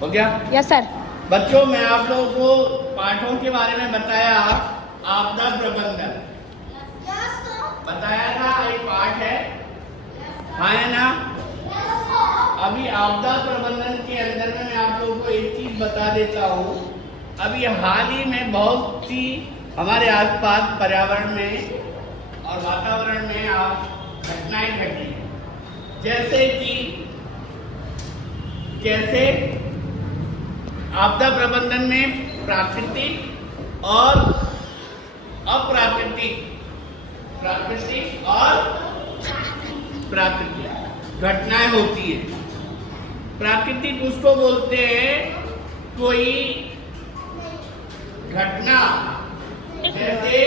हो गया? Yes sir. बच्चों, मैं आप लोगों को पाठों के बारे में बताया। आपदा प्रबंधन बताया था, एक पाठ है, हाँ है ना? अभी आपदा प्रबंधन के अंदर में मैं आप लोगों को एक चीज बता देता हूँ। अभी हाल ही में बहुत सी हमारे आसपास पर्यावरण में और वातावरण में घटनाएं घटी, जैसे आपदा प्रबंधन में प्राकृतिक और प्राकृतिक घटनाएं होती है। प्राकृतिक उसको बोलते हैं कोई घटना, जैसे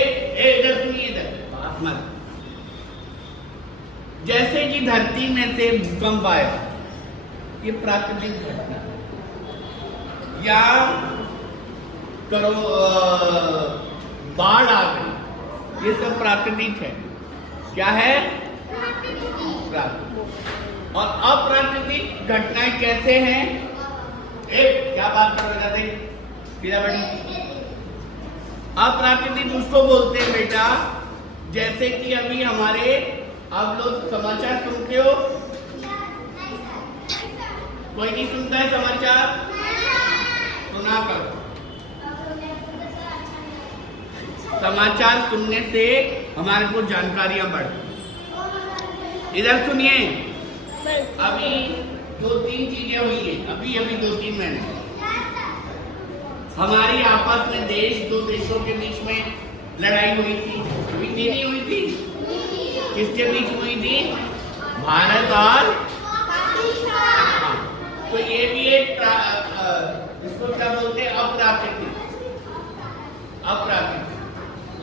जैसे कि धरती में से भूकंप आया, ये प्राकृतिक घटना। या करो बाढ़ आ गई, ये सब प्राकृतिक है। क्या है? प्राकृतिक। और अप्राकृतिक घटनाएं कैसे हैं? क्या बात कर रहे थे सीधा बेटी? अप्राकृतिक उसको बोलते हैं बेटा, जैसे कि अभी हमारे आप लोग समाचार सुनते हो? कोई नहीं सुनता है समाचार? सुना करो। समाचार सुनने से हमारे को जानकारियां बढ़ती। इधर सुनिए, अभी 2-3 चीजें हुई है, अभी 2-3 महीने हमारी आपस में दो देशों के बीच में लड़ाई हुई थी। हुई थी नहीं हुई थी? किसके बीच हुई थी? भारत और पाकिस्तान। तो ये भी एक इसको क्या बोलते हैं? अप्राकृतिक।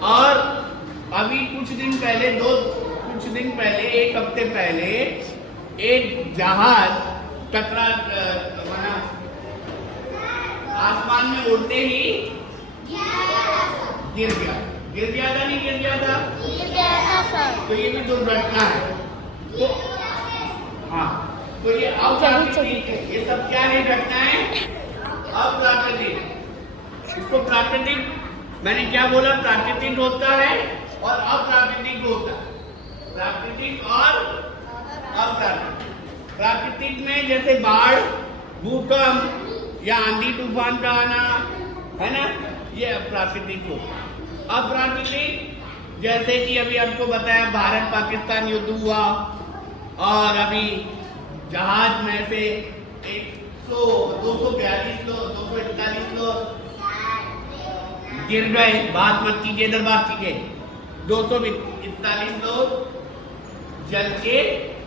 और अभी कुछ दिन पहले, एक हफ्ते पहले एक जहाज टकरा बना, आसमान में उड़ते ही गिर गया था, नहीं गिर गया था? तो ये भी दुर्घटना है। तो हाँ, तो ये अप्राकृतिक है। ये सब क्या है? घटनाएं अप्राकृतिक। इसको प्राकृतिक, मैंने क्या बोला? प्राकृतिक होता है और अप्राकृतिक होता है। प्राकृतिक और अप्राकृतिक। प्राकृतिक में जैसे बाढ़, भूकंप या आंधी तूफान का आना, है ना, ये प्राकृतिक होता है। अप्राकृतिक जैसे कि अभी आपको बताया भारत पाकिस्तान युद्ध हुआ, और अभी जहाज में से 242 लोग 241 लोग गिर गए। बात मत कीजिए, इधर बात कीजिए। 241 लोग जल के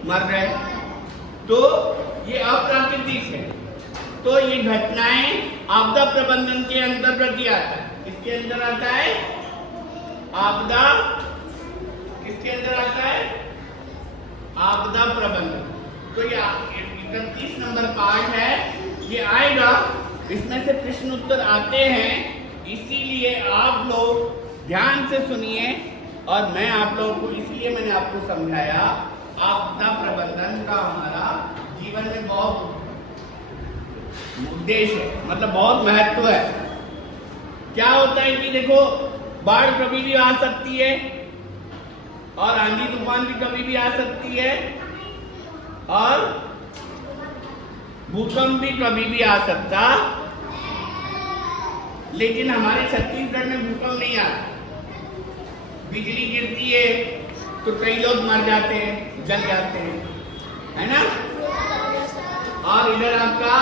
मर गए। तो ये अप्राकृतिक है। तो ये घटनाएं आपदा प्रबंधन के अंतर्गत ही आता है। किसके अंदर आता है? आपदा किसके अंदर आता है? आपदा प्रबंधन। तो ये 31 नंबर पार्ट है, ये आएगा, इसमें से प्रश्न उत्तर आते हैं। इसीलिए आप लोग ध्यान से सुनिए, और मैं आप लोगों को इसलिए मैंने आपको समझाया, आपदा प्रबंधन का हमारा जीवन में बहुत उद्देश्य है, मतलब बहुत महत्व है। क्या होता है कि देखो, बाढ़ कभी भी आ सकती है, और आंधी तूफान भी कभी भी आ सकती है, और भूकंप भी कभी भी आ सकता। लेकिन हमारे छत्तीसगढ़ में भूकंप नहीं आता। बिजली गिरती है तो कई लोग मर जाते हैं, जल जाते हैं, है ना? और इधर आपका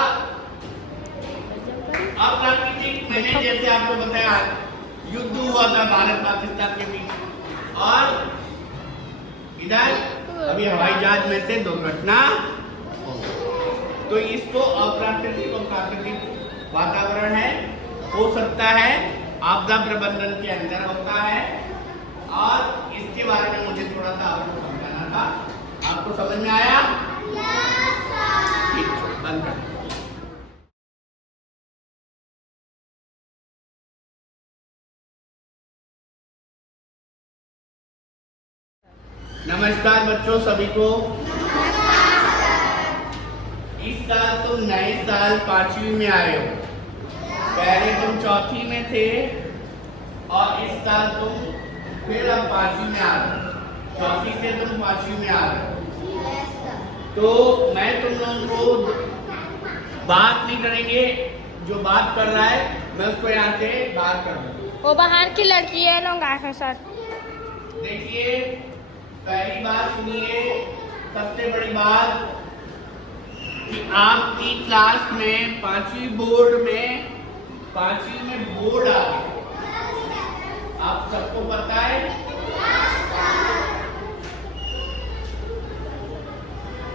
अप्राकृतिक, मैंने जैसे आपको बताया, युद्ध हुआ था भारत पाकिस्तान के बीच, और इधर अभी हवाई जहाज में से दुर्घटना। तो इसको अप्राकृतिक और प्राकृतिक वातावरण है, हो सकता है, आपदा प्रबंधन के अंदर होता है। और इसके बारे में मुझे थोड़ा सा आपको समझाना था। आपको समझ में आया? ठीक, बंद कर। नमस्कार बच्चों, सभी को। इस साल तुम नए साल 5वीं में आए हो, पहले तुम 4थी में थे और इस साल तुम फिर अब 5वीं में आ रहे हो, 4थी से तुम 5वीं में आ रहे हो। तो मैं तुम लोगों को बात नहीं करेंगे, जो बात कर रहा है मैं उसको यहाँ से बाहर कर दूँ। वो बाहर की लड़की है लोग आए सर। देखिए, पहली बात सुनिए, सबसे बड़ी बात कि आपकी क्लास में 5वीं बोर्ड में 5वीं में बोर्ड आ गए, आप सबको पता है।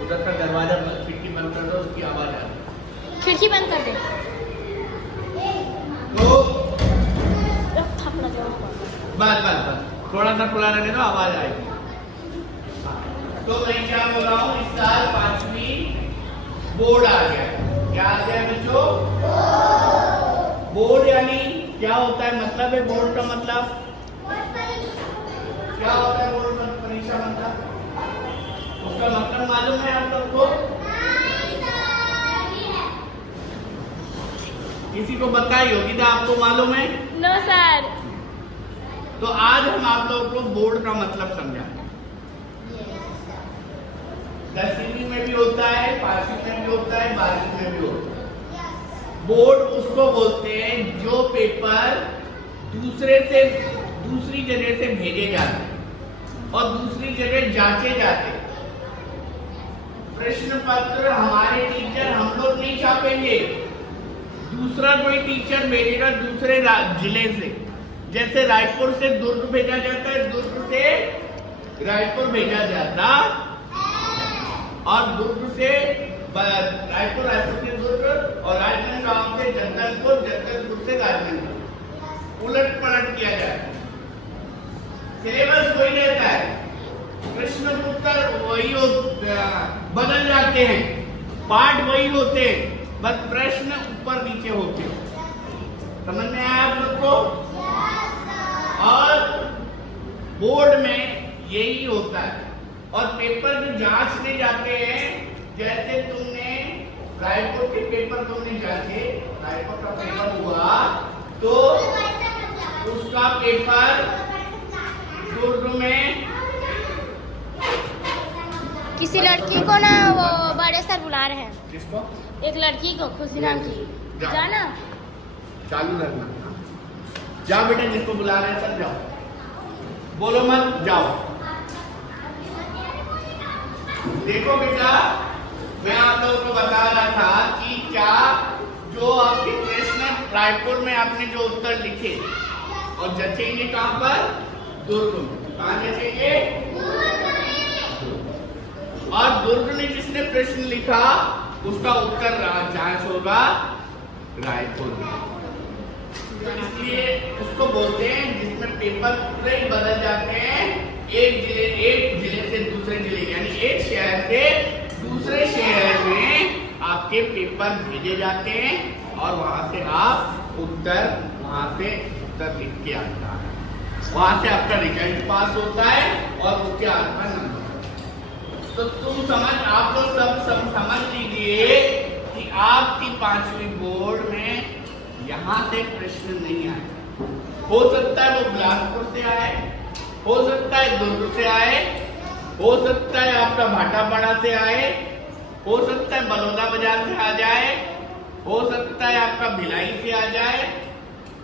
उधर का दरवाजा खिड़की बंद कर दो, उसकी आवाज आ रही है। खिड़की बंद कर दे। तो बस थोड़ा सा खुला रहने दो, आवाज आएगी। तो मैं क्या बोल रहा हूँ, इस साल 5वीं बोर्ड आ गया। क्या आ गया बच्चों? बोर्ड यानी क्या होता है, मतलब है बोर्ड का मतलब क्या होता है? बोर्ड का परीक्षा मतलब, उसका मतलब मालूम है आप सबको? किसी को बताई होगी तो आपको मालूम है? No sir. तो आज हम आप लोगों को बोर्ड का मतलब समझाएंगे। 10वीं में भी होता है, 5वीं में भी होता है, 12वीं में भी होता है। बोर्ड उसको बोलते हैं जो पेपर दूसरी जगह से भेजे जाते हैं और दूसरी जगह जांचे जाते हैं। प्रश्न पत्र हमारे टीचर हम लोग नहीं छापेंगे, दूसरा कोई टीचर भेजेगा दूसरे जिले से। जैसे रायपुर से दुर्ग भेजा जाता है, दुर्ग से रायपुर भेजा जाता, और दुर्ग से रायपुर, रायपुर से दुर्ग, और राजनांदगांव से जगदलपुर, जगदलपुर से राजनांदगांव, उलट पलट किया जाता है। सिलेबस वही रहता है, प्रश्न उत्तर वही बदल जाते हैं, पाठ वही होते हैं, बस प्रश्न ऊपर नीचे होते हैं। समझ में आया आप सबको? और बोर्ड में यही होता है। और पेपर जो जांचने जाते हैं, जैसे तुमने रायपुर के पेपर तुमने जांचे, रायपुर का पेपर हुआ तो उसका पेपर दुर्ग में किसी लड़की को ना वो बड़े सर बुला रहे हैं। किसको? एक लड़की को, खुशी नाम की, जाना चालू रखना। जाओ बेटा, जिसको बुला रहे हैं सब जाओ, बोलो मत, जाओ। देखो बेटा, मैं आप लोगों को बता रहा था कि क्या जो आपके प्रश्न रायपुर में आपने जो उत्तर लिखे और जचेंगे कहां पर? दुर्ग में। कहां जचेंगे? और दुर्ग में जिसने प्रश्न लिखा उसका उत्तर जांच होगा रायपुर में। तो इसलिए उसको बोलते हैं जिसमें पेपर पूरे ही बदल जाते हैं, एक जिले से दूसरे जिले, यानी एक शहर से दूसरे शहर में आपके पेपर भेजे जाते हैं और वहां से आप उत्तर लिख के आता है, वहां से आपका रिजल्ट पास होता है और उसके आपका नंबर। तो आप लोग सब समझ लीजिए कि आपकी 5वीं बोर्ड में यहाँ से प्रश्न नहीं आए। हो सकता है वो बिलासपुर से आए, हो सकता है दुर्ग से आए, हो सकता है आपका भाटापाड़ा से आए, हो सकता है बलौदा बाजार से आ जाए, हो सकता है आपका भिलाई से आ जाए,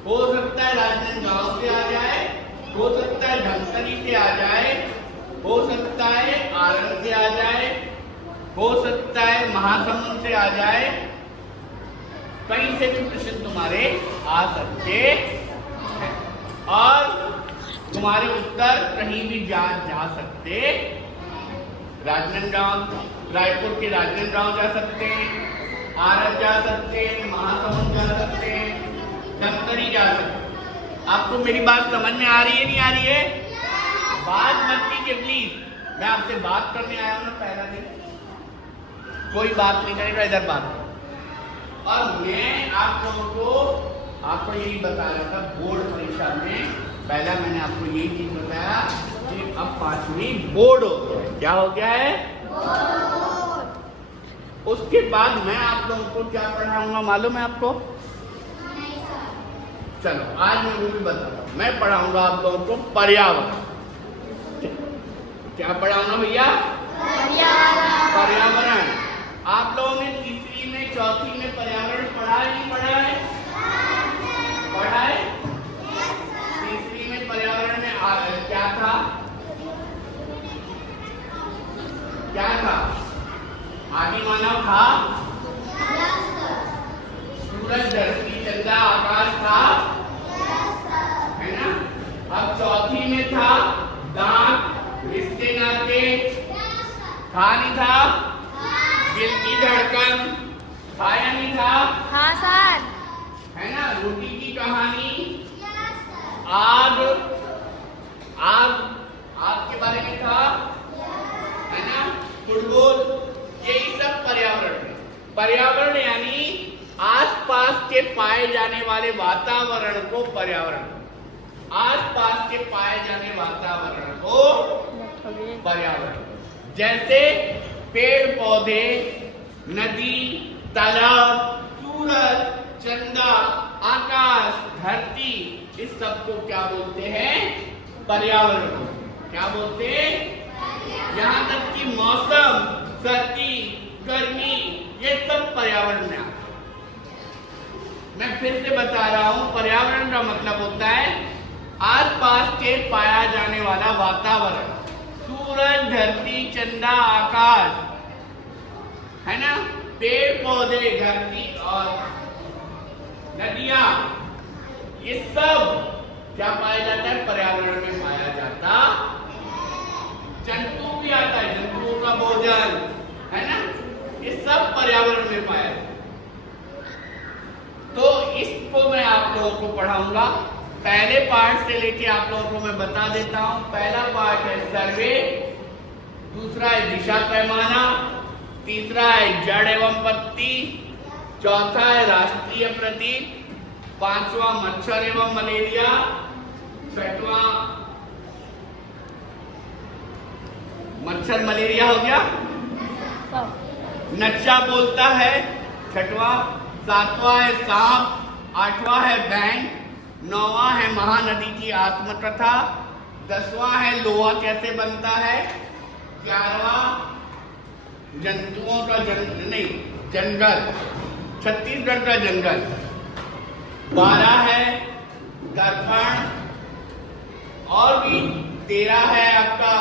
हो सकता है राजनांदगांव से आ जाए, हो सकता है धमतरी से आ जाए, हो सकता है आरंग से आ जाए, हो सकता है महासमुंद से आ जाए, कहीं से भी प्रश्न तुम्हारे आ सकते हैं और तुम्हारे उत्तर कहीं भी जा सकते। राजनांदगांव, रायपुर के राजनांदगांव जा सकते हैं, आरंग जा सकते हैं, महासमुंद जा सकते हैं, धमतरी जा सकते हैं। आपको मेरी बात समझ में आ रही है, नहीं आ रही है? बात मत कीजिए प्लीज, मैं आपसे बात करने आया हूं ना पहला दिन, कोई बात नहीं करेगा, इधर बात करो। और मैं आप लोगों को आपको यही बता रहा था, बोर्ड परीक्षा में पहला मैंने आपको यही चीज बताया कि अब 5वीं बोर्ड हो गया है। क्या हो गया है? उसके बाद मैं आप लोगों को क्या पढ़ाऊंगा मालूम है आपको? चलो आज मैं वो भी बताता हूँ। मैं पढ़ाऊंगा आप लोगों को पर्यावरण। क्या पढ़ाऊंगा भैया? पर्यावरण। आप लोगों ने तीसरी में चौथी में पर्यावरण पढ़ा है नहीं पढ़ा है? पढ़ा है। तीसरी में पर्यावरण में क्या था? क्या था? आदि मानव था, सूरज धरती चंद्रमा आकाश था, है ना? अब चौथी में था दांत, रिश्ते नाते, था नहीं था? दिल की धड़कन था या नहीं था? हाँ सर। है ना? रोटी की कहानी, आग, आग, आग के बारे में था, है ना? फुटबॉल, यही सब पर्यावरण है। पर्यावरण यानी आसपास के पाए जाने वाले वातावरण को पर्यावरण, आसपास के पाए जाने वातावरण को पर्यावरण। जैसे पेड़ पौधे, नदी, तालाब, सूरज, चंदा, आकाश, धरती, इस सब को क्या बोलते हैं? पर्यावरण। क्या बोलते हैं? यहाँ तक कि मौसम, सर्दी, गर्मी, ये सब पर्यावरण में आता है। मैं फिर से बता रहा हूं, पर्यावरण का मतलब होता है आसपास के पाया जाने वाला वातावरण, सूरज, धरती, चंदा, आकाश, है ना? पेड़ पौधे, धरती और नदियां, ये सब क्या पाया जाता है? पर्यावरण में पाया जाता। जंतु भी आता है, जंतुओं का भोजन, है ना? ये सब पर्यावरण में पाया जाता है। तो इसको मैं आप लोगों को पढ़ाऊंगा। पहले पार्ट से लेके आप लोगों को मैं बता देता हूं। पहला पार्ट है सर्वे, दूसरा है दिशा पैमाना, तीसरा है जड़ एवं पत्ती, चौथा है राष्ट्रीय प्रतीक, पांचवा मच्छर एवं मलेरिया, छठवां मच्छर मलेरिया हो गया, नक्शा बोलता है, छठवां, सातवां है सांप, आठवां है बैंक, नौवां है महानदी की आत्मकथा, 10वां है लोहा कैसे बनता है, 11वां जंतुओं का जंगल, छत्तीसगढ़ का जंगल, 12 है दर्पण, और भी 13 है आपका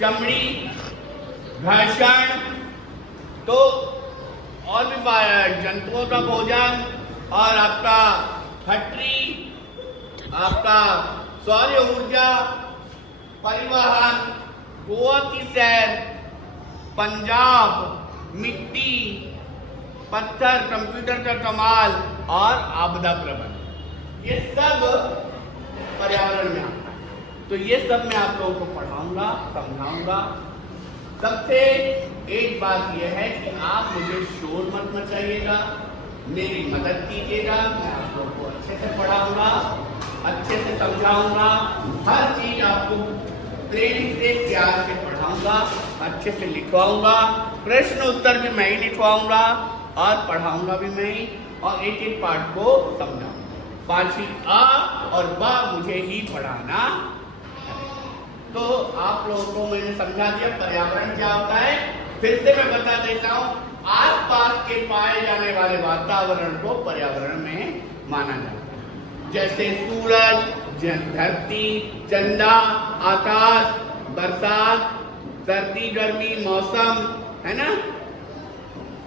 चमड़ी, घर्षण, तो और भी जंतुओं का भोजन, और आपका फैक्ट्री, आपका सौर ऊर्जा, परिवहन, गोवा की सैर, पंजाब, मिट्टी, पत्थर, कंप्यूटर का कमाल और आपदा प्रबंधन, ये सब पर्यावरण में आता है। तो ये सब मैं आप लोगों को पढ़ाऊंगा, समझाऊंगा। सबसे एक बात यह है कि आप मुझे शोर मत मचाइएगा, मेरी मदद कीजिएगा। मैं आप लोगों को अच्छे से पढ़ाऊंगा, अच्छे से समझाऊंगा, हर चीज आपको प्रेम से, प्यार से पढ़ाऊंगा, अच्छे से लिखवाऊंगा, प्रश्न उत्तर भी मैं ही लिखवाऊंगा और पढ़ाऊंगा भी मैं ही, और एक एक पाठ को समझाऊंगा। 5वीं आ और बा मुझे ही पढ़ाना। तो आप लोगों को मैंने समझा दिया पर्यावरण क्या होता है। फिर से मैं बता देता हूं, आसपास के पाए जाने वाले वातावरण को पर्यावरण में माना जाता है। जैसे सूरज, धरती, चंदा, आकाश, बरसात, सर्दी, गर्मी, मौसम, है ना?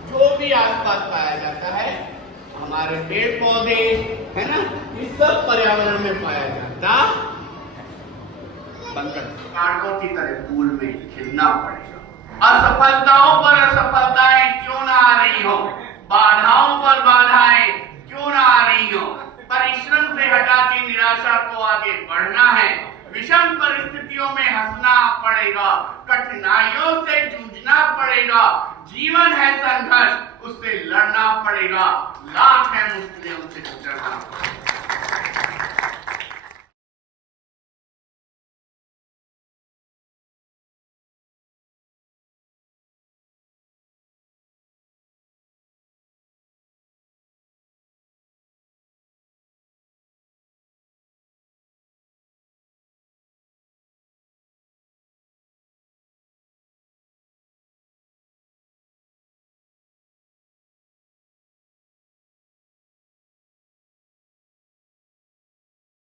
जो भी आसपास पाया जाता है, हमारे पेड़ पौधे, है ना, ये सब पर्यावरण में पाया जाता है। कांटों की तरह फूल में खिलना पड़ेगा। असफलताओं पर असफलताएं क्यों ना आ रही हो, बाधाओं पर बाधाएं क्यों ना आ रही हो, परिश्रम से हटा के निराशा को आगे बढ़ना है। विषम परिस्थितियों में हंसना पड़ेगा, कठिनाइयों से जूझना पड़ेगा। जीवन है संघर्ष, उससे लड़ना पड़ेगा। लाख है मुश्किलें, उससे गुजरना पड़ेगा।